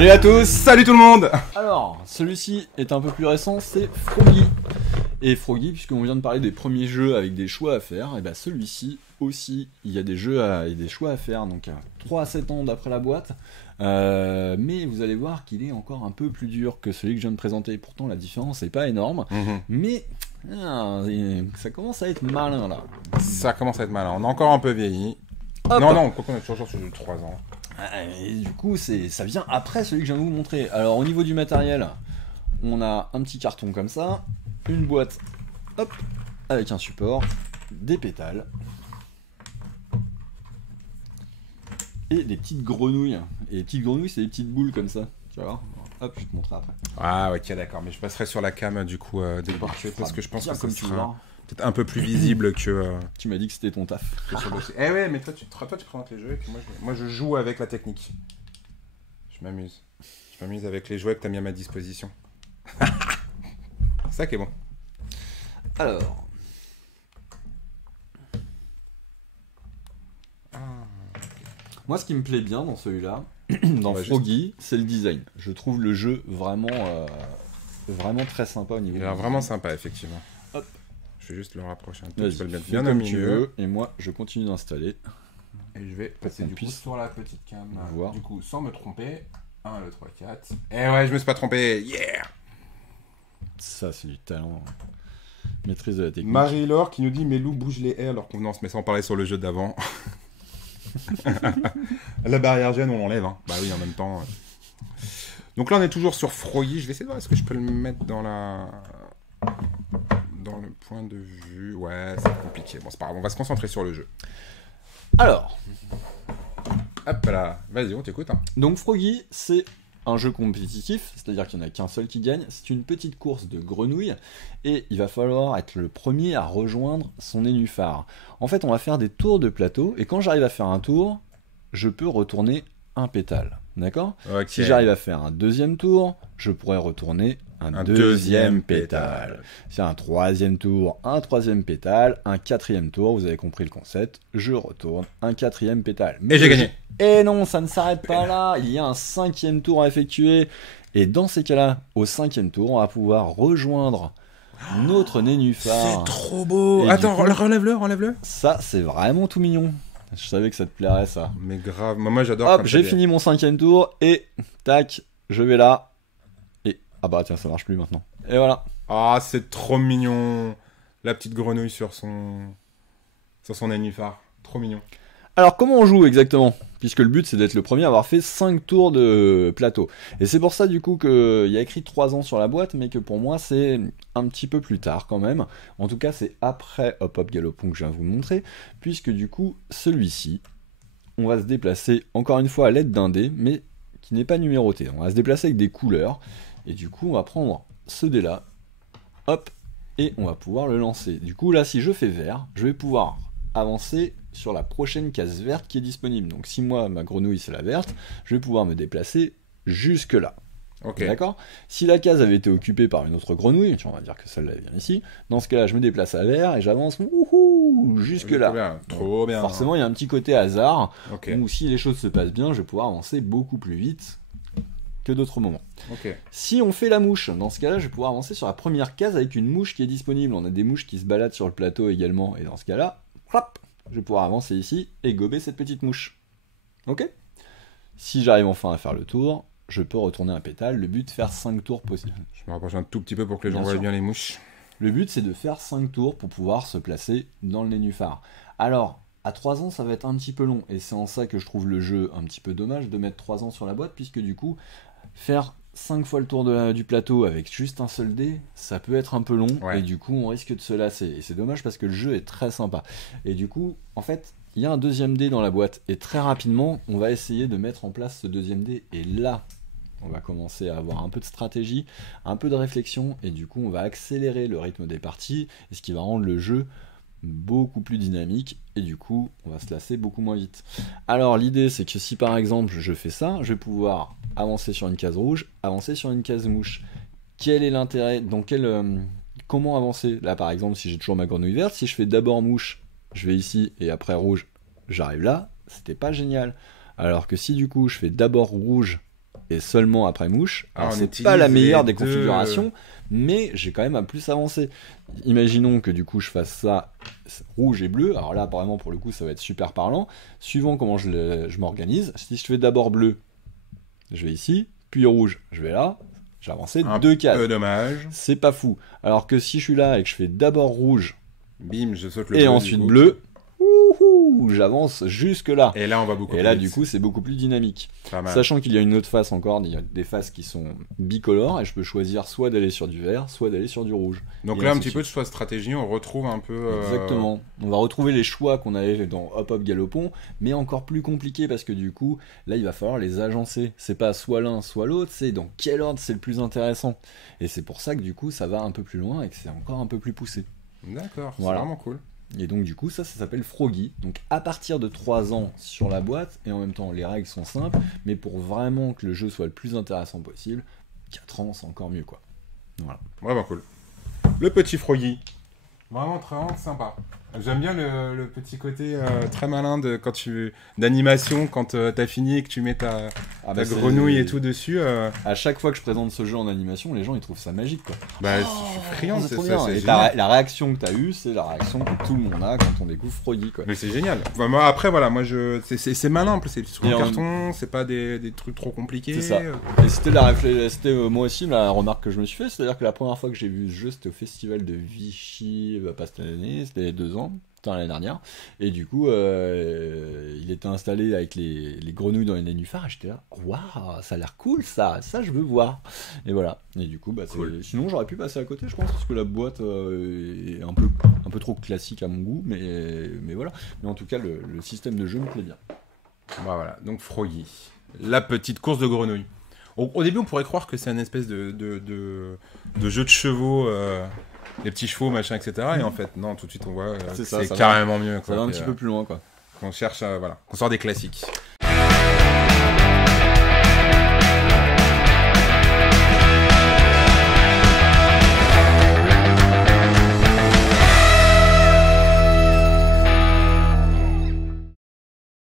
Salut à tous. Salut tout le monde. Alors, celui-ci est un peu plus récent, c'est Froggy. Et Froggy, puisqu'on vient de parler des premiers jeux avec des choix à faire, et bien celui-ci aussi, il y a des jeux et des choix à faire, donc à 3 à 7 ans d'après la boîte. Mais vous allez voir qu'il est encore un peu plus dur que celui que je viens de présenter. Pourtant, la différence n'est pas énorme, mais ça commence à être malin là. Ça commence à être malin. On a encore un peu vieilli. Hop. Non, on est toujours sur du 3 ans. Et du coup, ça vient après celui que je viens de vous montrer. Alors, au niveau du matériel, on a un petit carton comme ça, une boîte, hop, avec un support, des pétales, et des petites grenouilles. Et les petites grenouilles, c'est des petites boules comme ça. Tu vas voir. Hop, je vais te montrer après. Ah, ok, d'accord. Mais je passerai sur la cam du coup dès que Tu parce que je pense que ça comme tu sera peut-être un peu plus visible que. Tu m'as dit que c'était ton taf. Que sur le... Eh ouais, mais toi tu présentes les jeux et puis moi je joue avec la technique. Je m'amuse. Je m'amuse avec les jouets que tu as mis à ma disposition. C'est ça qui est bon. Alors. Moi, ce qui me plaît bien dans celui-là, dans Froggy, c'est le design. Je trouve le jeu vraiment très sympa au niveau. Il a l'air vraiment sympa, effectivement. Hop. Je vais juste le rapprocher un peu. Vas-y, tu peux le mettre fais bien au comme tu milieu. veux, et moi, je continue d'installer. Et je vais passer du coup sur la petite cam. Voir. Du coup, sans me tromper. 1, 2, 3, 4. Eh ouais, je me suis pas trompé. Yeah! Ça, c'est du talent. Maîtrise de la technique. Marie-Laure qui nous dit: mais Lou bouge les haies alors qu'on se met sans parler sur le jeu d'avant. La barrière gêne, on l'enlève. Hein. Bah oui, en même temps. Donc là, on est toujours sur Froggy. Je vais essayer de voir est-ce que je peux le mettre dans le point de vue. Ouais, c'est compliqué. Bon, c'est pas grave, on va se concentrer sur le jeu. Alors. Hop là, vas-y, on t'écoute. Hein. Donc Froggy, c'est un jeu compétitif, c'est-à-dire qu'il n'y en a qu'un seul qui gagne. C'est une petite course de grenouilles et il va falloir être le premier à rejoindre son nénuphar. En fait, on va faire des tours de plateau et quand j'arrive à faire un tour, je peux retourner un pétale. D'accord ? Okay. Si j'arrive à faire un deuxième tour, je pourrais retourner un deuxième pétale. Si un troisième tour, un troisième pétale, un quatrième tour, vous avez compris le concept, je retourne un quatrième pétale. Et j'ai gagné. Et non, ça ne s'arrête pas là, il y a un cinquième tour à effectuer. Et dans ces cas-là, au cinquième tour, on va pouvoir rejoindre notre nénuphar. C'est trop beau. Et attends, coup, relève-le. Ça, c'est vraiment tout mignon. Je savais que ça te plairait, ça. Mais grave, moi j'adore. Hop, j'ai fini mon cinquième tour et tac, je vais là. Et ah bah tiens, ça marche plus maintenant. Et voilà. Ah, c'est trop mignon. La petite grenouille sur son nénuphar. Trop mignon. Alors comment on joue exactement ? Puisque le but c'est d'être le premier à avoir fait 5 tours de plateau. Et c'est pour ça du coup qu'il y a écrit 3 ans sur la boîte, mais que pour moi c'est un petit peu plus tard quand même. En tout cas c'est après Hop Hop Galopon que je viens de vous montrer, puisque du coup celui-ci, on va se déplacer encore une fois à l'aide d'un dé, mais qui n'est pas numéroté. On va se déplacer avec des couleurs, et du coup on va prendre ce dé là, hop, et on va pouvoir le lancer. Du coup là si je fais vert, je vais pouvoir avancer sur la prochaine case verte qui est disponible. Donc si moi, ma grenouille, c'est la verte, je vais pouvoir me déplacer jusque là. Ok. D'accord ? Si la case avait été occupée par une autre grenouille, on va dire que celle-là vient ici, dans ce cas-là, je me déplace à vert et j'avance jusque là. Bien. Trop bien. Forcément, il y a un petit côté hasard, Okay. où si les choses se passent bien, je vais pouvoir avancer beaucoup plus vite que d'autres moments. Ok. Si on fait la mouche, dans ce cas-là, je vais pouvoir avancer sur la première case avec une mouche qui est disponible. On a des mouches qui se baladent sur le plateau également, et dans ce cas-là, hop, je vais pouvoir avancer ici et gober cette petite mouche. Ok ? Si j'arrive enfin à faire le tour, je peux retourner un pétale. Le but, faire 5 tours possibles. Je me rapproche un tout petit peu pour que les gens voient bien les mouches. Le but, c'est de faire 5 tours pour pouvoir se placer dans le nénuphar. Alors, à 3 ans, ça va être un petit peu long. Et c'est en ça que je trouve le jeu un petit peu dommage de mettre 3 ans sur la boîte, puisque du coup, faire 5 fois le tour du plateau avec juste un seul dé, ça peut être un peu long, et du coup on risque de se lasser. Et c'est dommage parce que le jeu est très sympa. Et du coup, en fait, il y a un deuxième dé dans la boîte, et très rapidement, on va essayer de mettre en place ce deuxième dé, et là, on va commencer à avoir un peu de stratégie, un peu de réflexion, et du coup on va accélérer le rythme des parties, et ce qui va rendre le jeu beaucoup plus dynamique, et du coup on va se lasser beaucoup moins vite. Alors l'idée c'est que si par exemple je fais ça, je vais pouvoir avancer sur une case rouge, avancer sur une case mouche. Quel est l'intérêt ? Comment avancer ? Là par exemple si j'ai toujours ma grenouille verte, si je fais d'abord mouche, je vais ici et après rouge, j'arrive là, c'était pas génial. Alors que si du coup je fais d'abord rouge et seulement après mouche. Alors on c'est utilise pas la meilleure les des deux. configurations, mais j'ai quand même un plus avancé. Imaginons que du coup je fasse ça rouge et bleu. Alors là, apparemment, pour le coup, ça va être super parlant. Suivant comment je m'organise, si je fais d'abord bleu, je vais ici, puis rouge, je vais là. J'ai avancé 2 cases. Dommage. C'est pas fou. Alors que si je suis là et que je fais d'abord rouge Bim, je saute le et bleu, ensuite du coup. bleu, j'avance jusque là. Et là, on va beaucoup Et plus là, vite. du coup, c'est beaucoup plus dynamique. Pas mal. Sachant qu'il y a une autre face encore, il y a des faces qui sont bicolores et je peux choisir soit d'aller sur du vert, soit d'aller sur du rouge. Donc Et là, un ainsi petit de peu de choix de stratégie, on retrouve un peu... Exactement. On va retrouver les choix qu'on avait dans Hop Hop Galopon, mais encore plus compliqué parce que du coup, là, il va falloir les agencer. C'est pas soit l'un, soit l'autre, c'est dans quel ordre c'est le plus intéressant. Et c'est pour ça que du coup, ça va un peu plus loin et que c'est encore un peu plus poussé. D'accord, Voilà. c'est vraiment cool. Et donc du coup ça s'appelle Froggy. Donc à partir de 3 ans sur la boîte, et en même temps les règles sont simples, mais pour vraiment que le jeu soit le plus intéressant possible, 4 ans c'est encore mieux quoi. Voilà. Vraiment cool. Le petit Froggy. Vraiment très sympa. J'aime bien le petit côté très malin d'animation quand t'as fini et que tu mets ta grenouille et tout dessus. À chaque fois que je présente ce jeu en animation, les gens ils trouvent ça magique quoi. Bah, je suis friand, c'est trop ça, bien. c'est Et génial. la réaction que t'as eue, c'est la réaction que tout le monde a quand on découvre Froggy quoi. Mais c'est génial. Enfin, moi, après, voilà, moi, c'est malin, en plus, c'est sur Et le en- carton, c'est pas des trucs trop compliqués. C'est ça. Et c'était moi aussi la remarque que je me suis fait, c'est-à-dire que la première fois que j'ai vu ce jeu, c'était au festival de Vichy, pas cette année, c'était il y a 2 ans, c'était l'année dernière, et du coup, il était installé avec les grenouilles dans les nénuphars, et j'étais là, waouh, ça a l'air cool ça je veux voir. Et voilà. Et du coup, Cool. sinon j'aurais pu passer à côté, je pense, parce que la boîte est un peu trop classique à mon goût, mais voilà. Mais en tout cas, le système de jeu me plaît bien. Bah, voilà, donc Froggy. La petite course de grenouilles. Au début, on pourrait croire que c'est une espèce de jeu de chevaux, les petits chevaux, machin, etc. Et en fait, non, tout de suite, on voit que C'est ça, c'est ça carrément mieux. Ça Quoi, va un Et, petit peu plus loin quoi. qu'on cherche, voilà, qu'on sort des classiques.